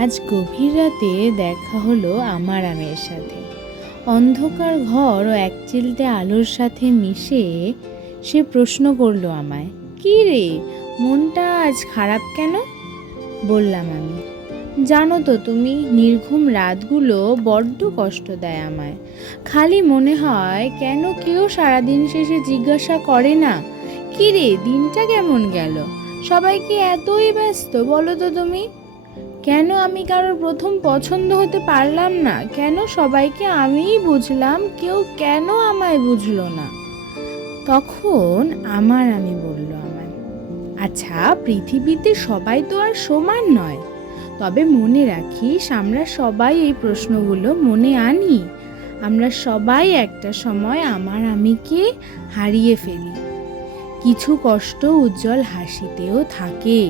আজ গভীর রাতে দেখা হলো আমার আমের সাথে। অন্ধকার ঘর ও একচিলতে আলোর সাথে মিশে সে প্রশ্ন করলো আমায়, কী রে, মনটা আজ খারাপ কেন? বললাম আমি, জানো তো তুমি, নির্ঘুম রাতগুলো বড্ড কষ্ট দেয় আমায়। খালি মনে হয় কেন কেউ সারাদিন শেষে জিজ্ঞাসা করে না, কী রে, দিনটা কেমন গেল? সবাই কি এতই ব্যস্ত বলো তো তুমি? কেন আমি কারোর প্রথম পছন্দ হতে পারলাম না? কেন সবাইকে আমিই বুঝলাম, কেউ কেন আমায় বুঝলো না? তখন আমি বলল আমায়, আচ্ছা, পৃথিবীতে সবাই তো আর সমান নয়। তবে মনে রাখিস, আমরা সবাই এই প্রশ্নগুলো মনে আনি। আমরা সবাই একটা সময় আমিকে হারিয়ে ফেলি। কিছু কষ্ট উজ্জ্বল হাসিতেও থাকে,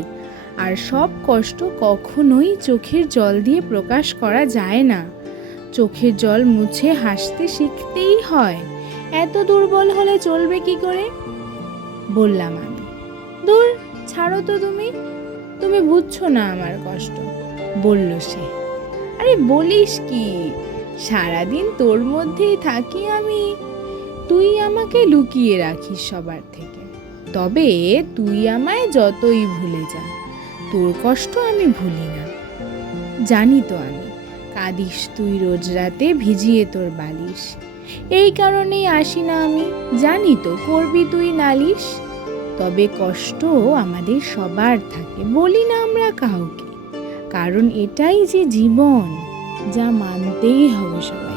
আর সব কষ্ট কখনোই চোখের জল দিয়ে প্রকাশ করা যায় না। চোখের জল মুছে হাসতে শিখতেই হয়। এত দুর্বল হলে চলবে কি করে? বললাম আমি। দূর, ছাড়ো তো তুমি, তুমি বুঝছো না আমার কষ্ট, বলল সে। আরে বলিস কি, সারাদিন তোর মধ্যেই থাকি আমি। তুই আমাকে লুকিয়ে রাখিস সবার থেকে। তবে তুই আমায় যতই ভুলে যা, তোর কষ্ট আমি ভুলি না। জানি তো আমি, কাঁদিস তুই রোজ রাতে ভিজিয়ে তোর বালিশ। এই কারণেই আসি না আমি, জানি তো করবি তুই নালিশ। তবে কষ্ট আমাদের সবার থাকে, বলি না আমরা কাউকে, কারণ এটাই যে জীবন, যা মানতেই হবে সবাই।